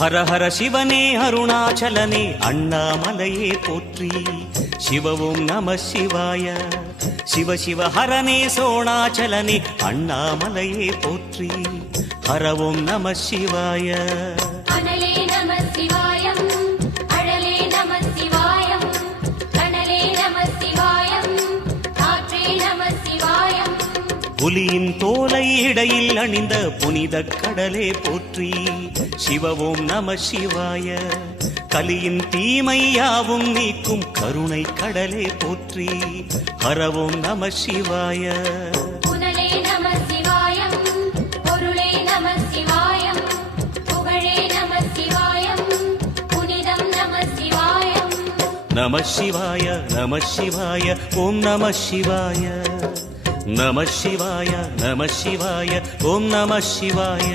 ஹர ஹர சிவனே அருணாச்சலனே அண்ணாமலையே போற்றி. சிவவும் நம சிவாய. சிவ சிவ ஹரனே சோணாச்சலனே அண்ணாமலையே போற்றி. ஹரவும் நம சிவாய. அனலே நம சிவாயம், அழலே நம சிவாயம், கனலே நம சிவாயம், காற்றே நம சிவாயம். புலியின் தோலை இடையில் அணிந்த புனித கடலே போற்றி. சிவவும் நம சிவாய. கலியின் தீமையாவும் நீக்கும் கருணை கடலே போற்றி. ஹரவும் நம சிவாய. புனலே நம சிவாயம், பொருளே நம சிவாயம், புகழே நம சிவாயம், புனிதம் நம சிவாயம். நம சிவாய நம சிவாய ஓம் நம சிவாய. நம சிவாய நம சிவாய ஓம் நம சிவாய.